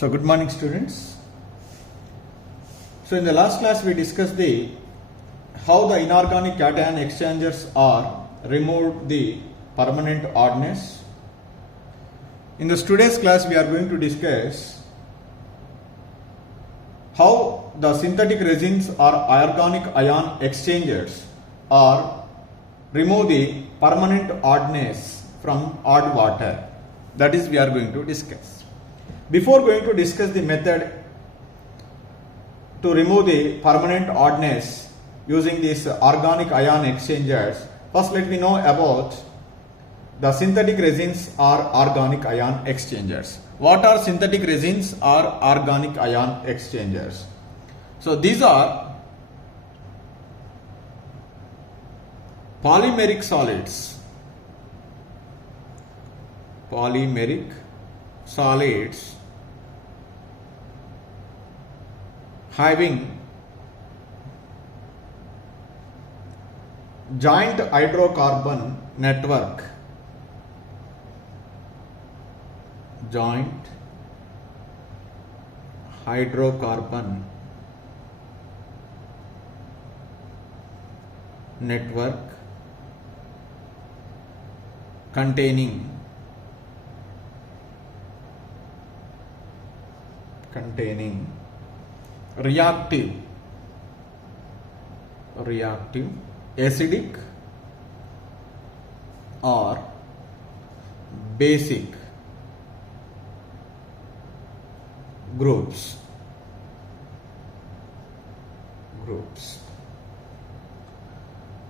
So good morning students. So in the last class we discussed how the inorganic cation exchangers are removed the permanent oddness. In the today's class we are going to discuss how the synthetic resins or organic ion exchangers are remove the permanent oddness from odd water. That is we are going to discuss. Before going to discuss the method to remove the permanent oddness using these organic ion exchangers, first let me know about the synthetic resins or organic ion exchangers. What are synthetic resins or organic ion exchangers? So these are polymeric solids. Polymeric solids having joint hydrocarbon network. Joint hydrocarbon network containing reactive acidic or basic groups.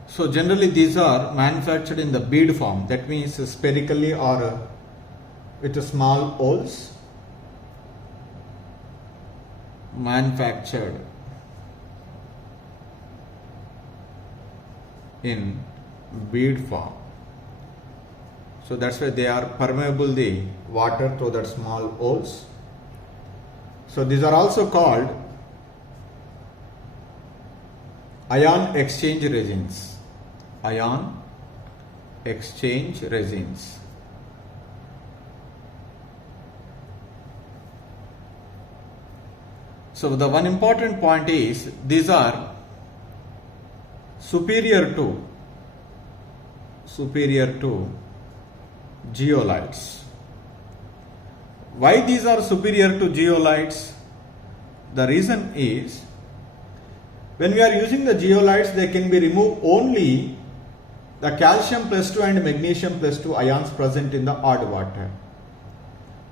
So generally these are manufactured in the bead form, that means spherically or with small holes, manufactured in bead form. So that's why they are permeable the water through that small holes. So these are also called ion exchange resins. Ion exchange resins. So the one important point is these are superior to zeolites. Why these are superior to zeolites? The reason is when we are using the zeolites, they can be removed only the calcium +2 and magnesium +2 ions present in the odd water.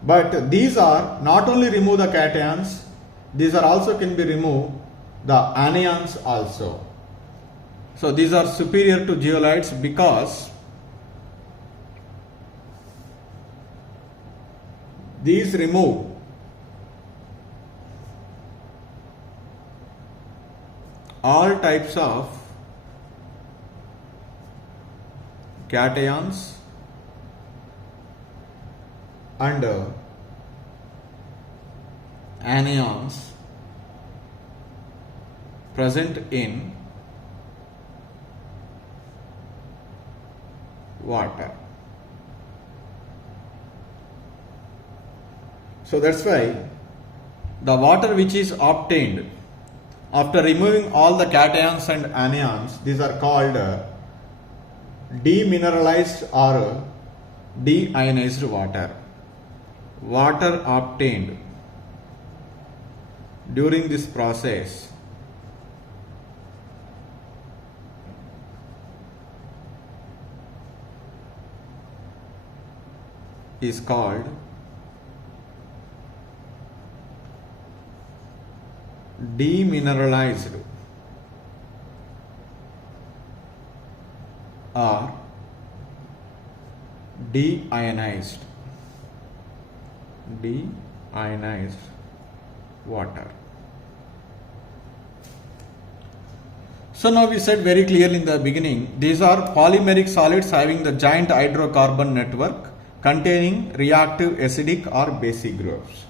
But these are not only remove the cations, these are also can be removed the anions also. So these are superior to zeolites because these remove all types of cations and anions present in water. So that's why the water which is obtained after removing all the cations and anions, these are called demineralized or deionized water. Water obtained during this process is called demineralized or deionized water. So now we said very clearly in the beginning, these are polymeric solids having the joint hydrocarbon network containing reactive acidic or basic groups.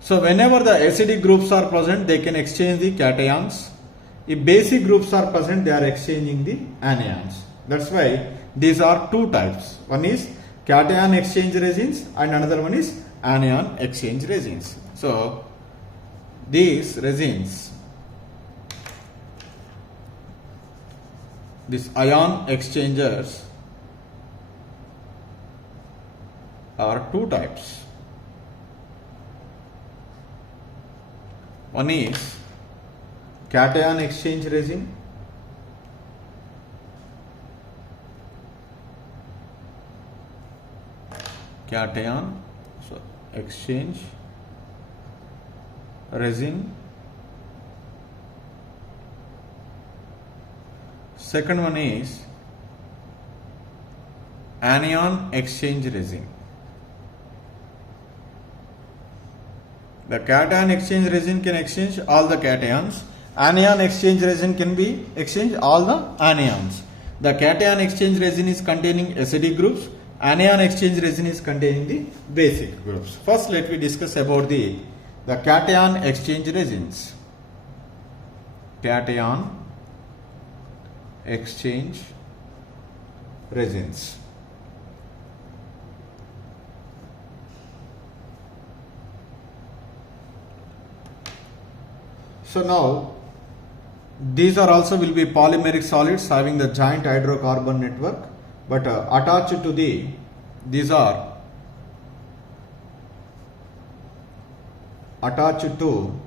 So whenever the acidic groups are present, they can exchange the cations. If basic groups are present, they are exchanging the anions. That's why these are two types. One is cation exchange resins and another one is anion exchange resins. So these resins, these ion exchangers are two types. One is cation exchange resin, cation exchange resin. Second one is anion exchange resin. The cation exchange resin can exchange all the cations. Anion exchange resin can be exchange all the anions. The cation exchange resin is containing acidic groups. Anion exchange resin is containing the basic groups. First, let me discuss about the cation exchange resins. Cation exchange resins. So now these are also will be polymeric solids having the joint hydrocarbon network, but attached to these are attached to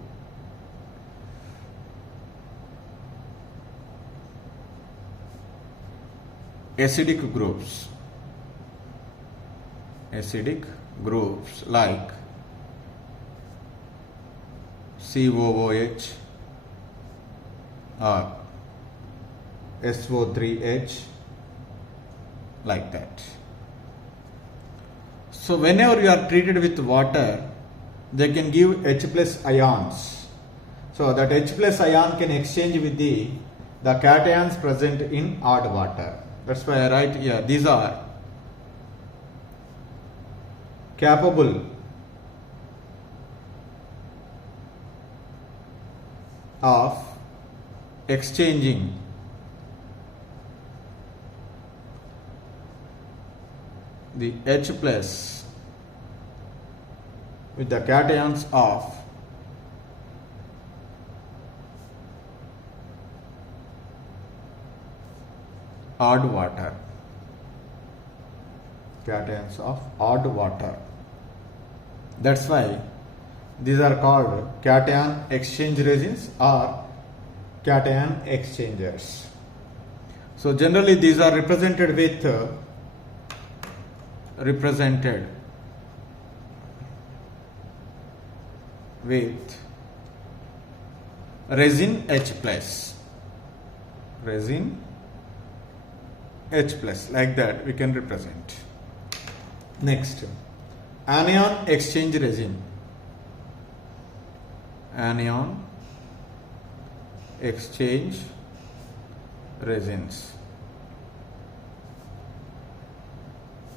acidic groups. Acidic groups like COOH or SO3H, like that. So whenever you are treated with water, they can give H plus ions. So that H plus ion can exchange with the cations present in odd water. That's why I write here, these are capable of exchanging the H plus with the cations of odd water. Cations of odd water. That's why these are called cation exchange resins or cation exchangers. So generally these are represented with resin H plus. Resin H plus, like that we can represent. Next, anion exchange resin. Anion exchange resins.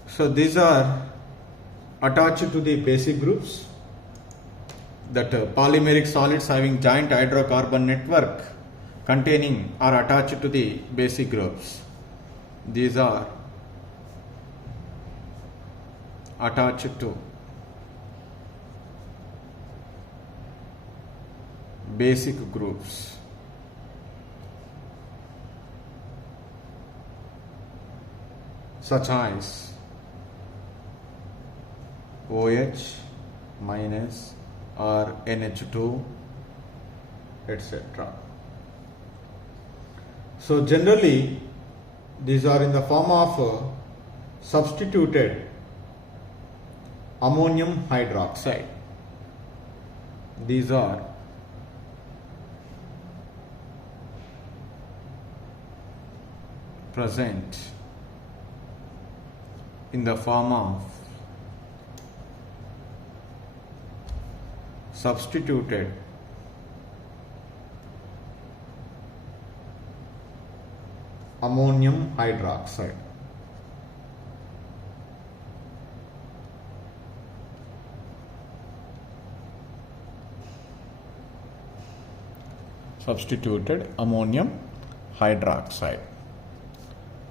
So these are attached to the basic groups, that polymeric solids having joint hydrocarbon network containing or attached to the basic groups. These are attached to basic groups. Such as OH minus or NH2, etc. So generally these are in the form of substituted ammonium hydroxide. These are present in the form of substituted ammonium hydroxide. Substituted ammonium hydroxide.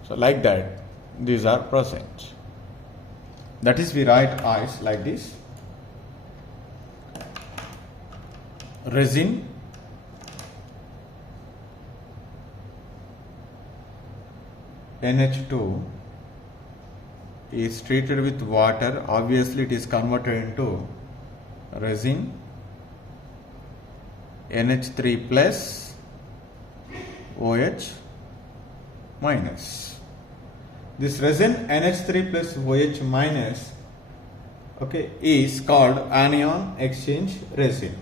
So like that, these are present. That is, we write as like this: resin NH2 is treated with water. Obviously, it is converted into resin NH3 plus OH minus. This resin NH3 plus OH minus, okay, is called anion exchange resin.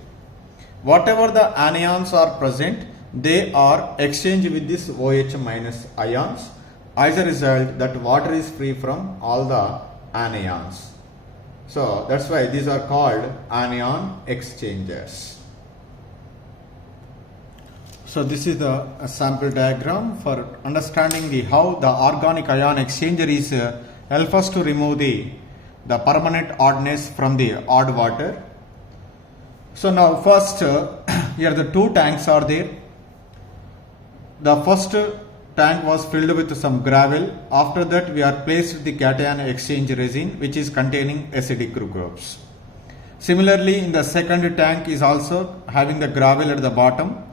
Whatever the anions are present, they are exchanged with this OH minus ions. As a result, that water is free from all the anions. So that's why these are called anion exchangers. So this is the sample diagram for understanding how the organic ion exchanger is help us to remove the permanent oddness from the odd water. So now first here the two tanks are there. The first tank was filled with some gravel. After that we are placed the cation exchange resin which is containing acidic groups. Similarly, in the second tank is also having the gravel at the bottom.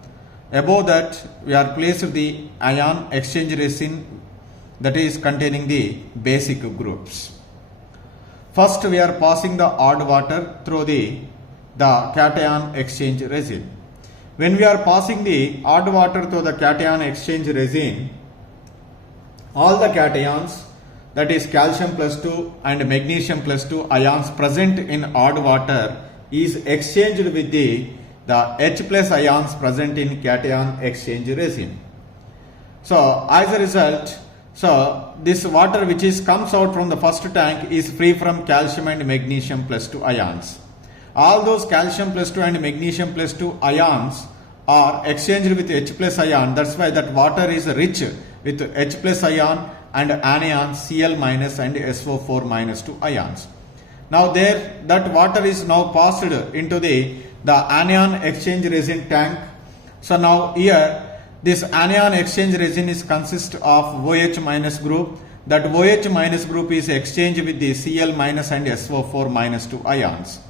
Above that we are placed the ion exchange resin that is containing the basic groups. First we are passing the odd water through the cation exchange resin. When we are passing the odd water through the cation exchange resin, all the cations, that is calcium plus 2 and magnesium plus 2 ions present in odd water is exchanged with the H plus ions present in cation exchange resin. So as a result, so this water which comes out from the first tank is free from calcium and magnesium plus 2 ions. All those calcium plus 2 and magnesium plus 2 ions are exchanged with H plus ion. That's why that water is rich with H plus ion and anion Cl minus and SO4 minus 2 ions. Now there that water is now passed into the anion exchange resin tank. So now here this anion exchange resin is consist of OH minus group. That OH minus group is exchanged with the Cl minus and SO4 minus 2 ions.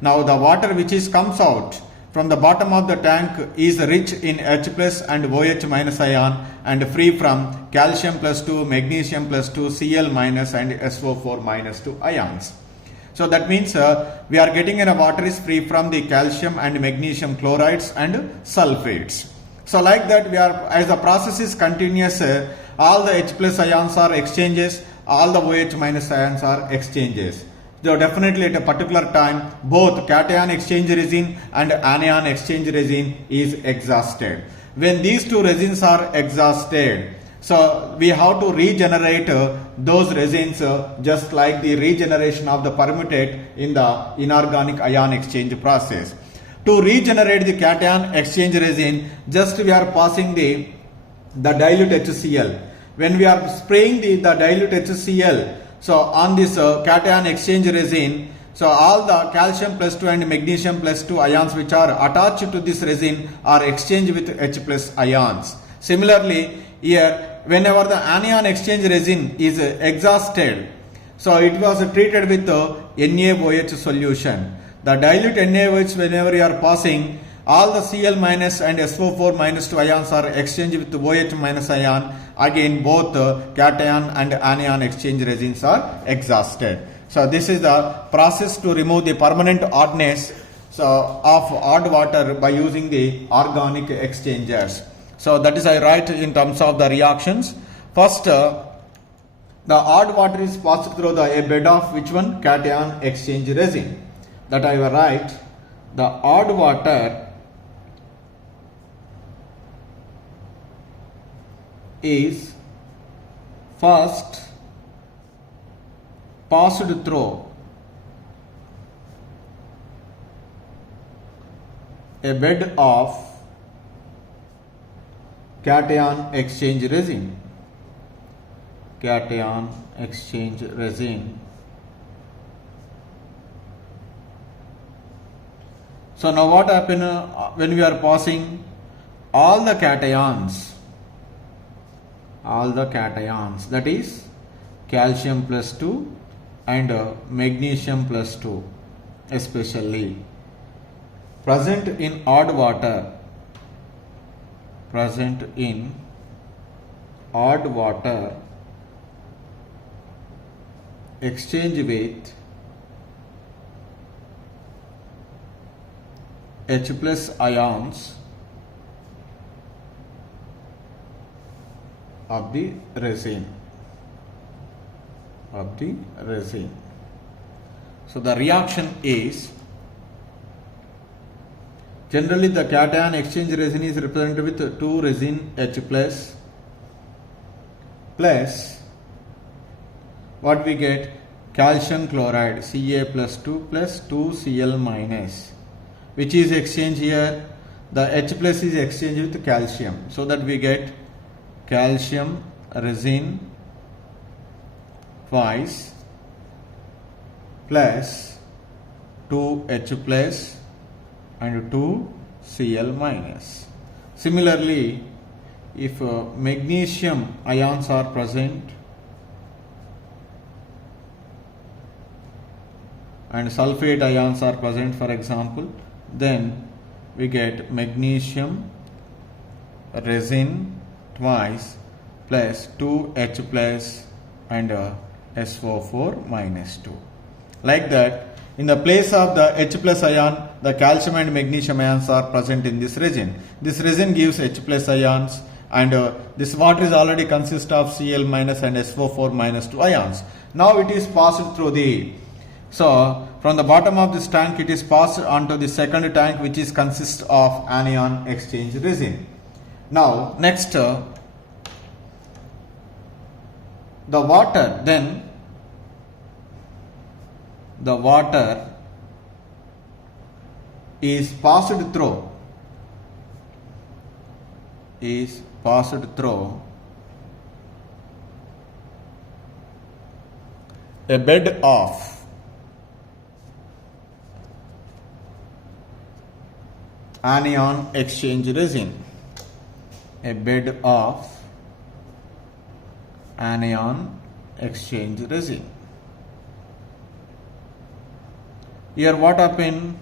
Now the water which comes out from the bottom of the tank is rich in H plus and OH minus ion and free from calcium plus 2, magnesium plus 2, Cl minus and SO4 minus 2 ions. So that means we are getting in a water is free from the calcium and magnesium chlorides and sulfates. So like that we are, as the process is continuous, all the H plus ions are exchanges, all the OH minus ions are exchanges. So definitely at a particular time both cation exchange resin and anion exchange resin is exhausted. When these two resins are exhausted, so we have to regenerate those resins just like the regeneration of the permutate in the inorganic ion exchange process. To regenerate the cation exchange resin, just we are passing the dilute HCl. When we are spraying the dilute HCl, so on this cation exchange resin, so all the calcium plus 2 and magnesium plus 2 ions which are attached to this resin are exchanged with H plus ions. Similarly, here whenever the anion exchange resin is exhausted, so it was treated with NaOH solution. The dilute NaOH, whenever you are passing, all the Cl minus and SO4 minus 2 ions are exchanged with OH minus ion. Again both cation and anion exchange resins are exhausted. So this is the process to remove the permanent oddness of odd water by using the organic exchangers. So that is I write in terms of the reactions. First the odd water is passed through a bed of which one? Cation exchange resin. That I will write the odd water is first passed through a bed of cation exchange resin. Cation exchange resin. So now what happens when we are passing all the cations, that is calcium plus 2, and magnesium plus 2 especially present in odd water exchange with H plus ions of the resin. So the reaction is, generally the cation exchange resin is represented with 2 resin H plus what we get, calcium chloride Ca plus 2 plus 2Cl minus, which is exchanged here. The H plus is exchanged with calcium, so that we get calcium resin twice plus 2H plus and 2Cl minus. Similarly, if magnesium ions are present and sulfate ions are present, for example, then we get magnesium resin twice plus 2H plus and SO4 minus 2. Like that, in the place of the H plus ion, the calcium and magnesium ions are present in this resin. This resin gives H plus ions, and this water is already consist of Cl minus and SO4 minus 2 ions. Now it is passed through the, so from the bottom of this tank it is passed onto the second tank, which is consists of anion exchange resin. Now next the water, then the water is passed through a bed of anion exchange resin, a bed of anion exchange resin. Here what happened?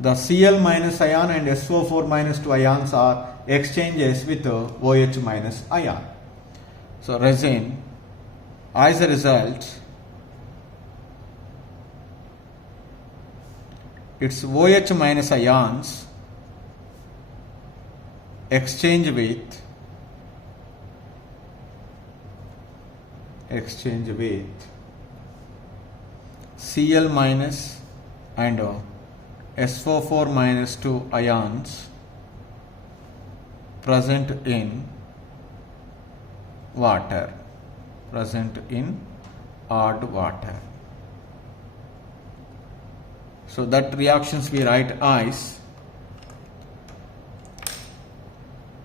The Cl minus ion and SO4 minus 2 ions are exchanges with OH minus ion. So resin, as a result, its OH minus ions exchange with Cl minus and SO4 minus 2 ions present in water, odd water. So that reactions we write as,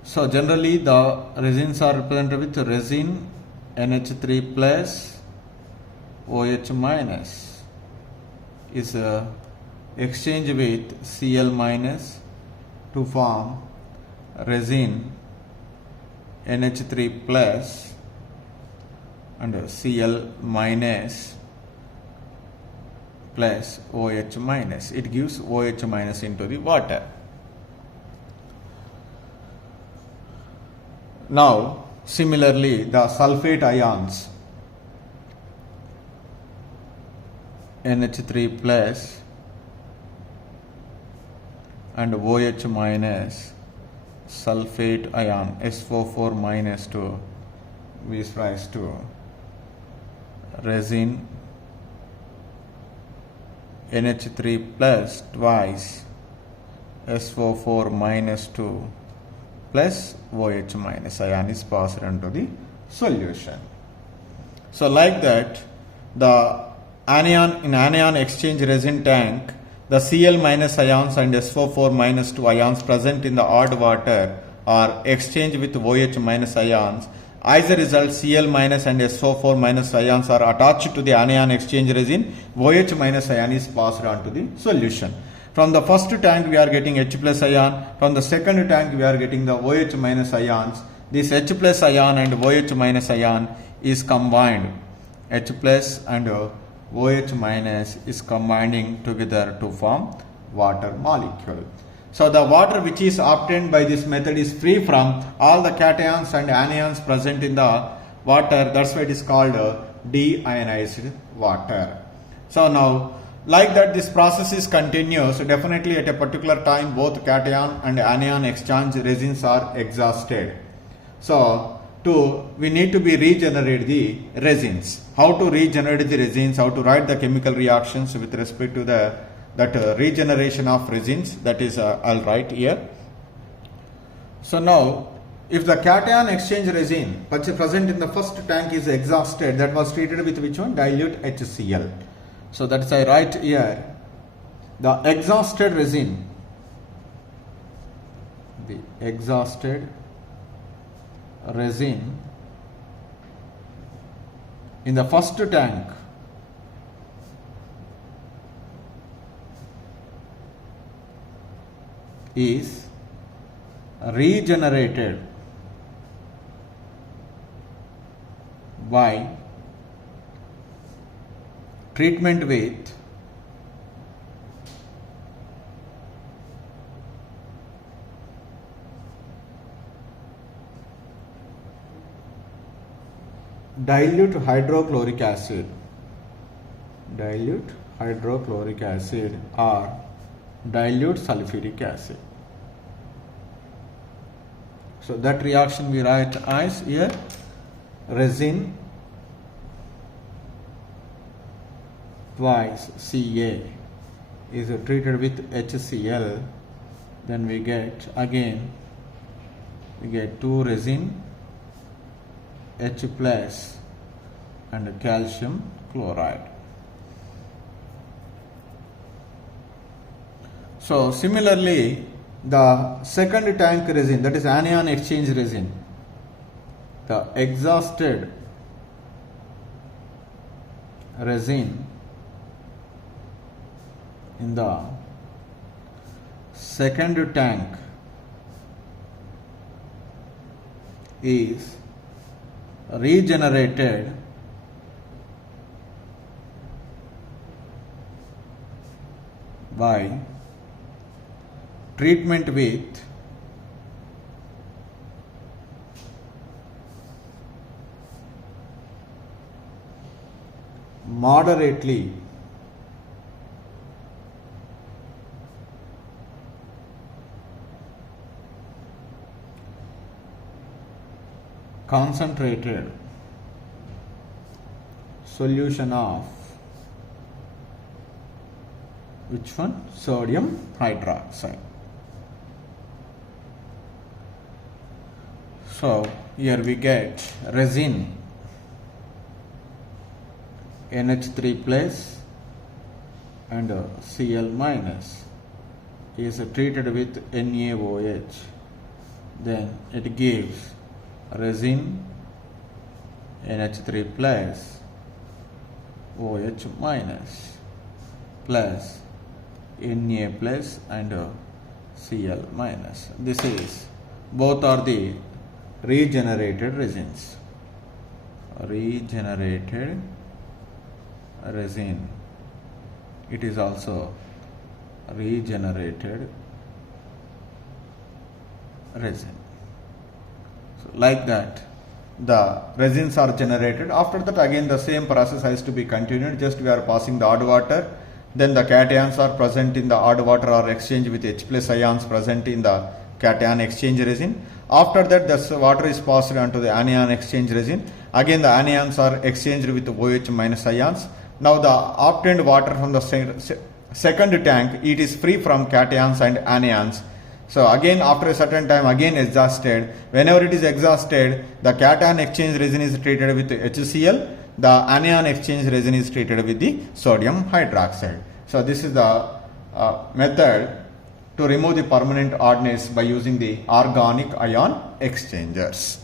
so generally the resins are represented with resin NH3 plus OH minus is exchange with Cl minus to form resin NH3 plus and Cl minus plus OH minus. It gives OH minus into the water. Now similarly the sulfate ions NH3 plus and OH minus sulfate ion SO4 minus 2 gives rise to resin NH3 plus twice SO4 minus 2 plus OH minus ion is passed into the solution. So like that, the anion exchange resin tank, the Cl minus ions and SO4 minus 2 ions present in the odd water are exchanged with OH minus ions. As a result, Cl minus and SO4 minus ions are attached to the anion exchange resin. OH minus ion is passed on to the solution. From the first tank we are getting H plus ion. From the second tank we are getting the OH minus ions. This H plus ion and OH minus ion is combined H plus and OH minus is combining together to form water molecule. So the water which is obtained by this method is free from all the cations and anions present in the water. That's why it is called deionized water. So now, like that, this process is continuous. So definitely at a particular time both cation and anion exchange resins are exhausted. So we need to be regenerate the resins. How to regenerate the resins? How to write the chemical reactions with respect to that regeneration of resins? That is I'll write here. So now, if the cation exchange resin present in the first tank is exhausted, that was treated with which one? Dilute HCl. So that's I write here the exhausted resin. The exhausted resin in the first tank is regenerated by treatment with dilute hydrochloric acid, dilute hydrochloric acid or dilute sulfuric acid. So that reaction we write as here resin twice Ca is treated with HCl, then we get two resin H plus and calcium chloride. So similarly, the second tank resin, that is anion exchange resin, the exhausted resin in the second tank is regenerated by treatment with moderately concentrated solution of which one? Sodium hydroxide. So here we get resin NH3 plus and Cl minus is treated with NaOH, then it gives resin NH3 plus OH minus plus Na plus and Cl minus. This is both are the regenerated resins. Regenerated resin. It is also regenerated resin. So like that, the resins are generated. After that, again the same process has to be continued. Just we are passing the odd water. Then the cations are present in the odd water or exchange with H plus ions present in the cation exchange resin. After that, the water is passed onto the anion exchange resin. Again the anions are exchanged with OH minus ions. Now the obtained water from the second tank, it is free from cations and anions. So again after a certain time again exhausted. Whenever it is exhausted, the cation exchange resin is treated with HCl. The anion exchange resin is treated with the sodium hydroxide. So this is the method to remove the permanent oddness by using the organic ion exchangers.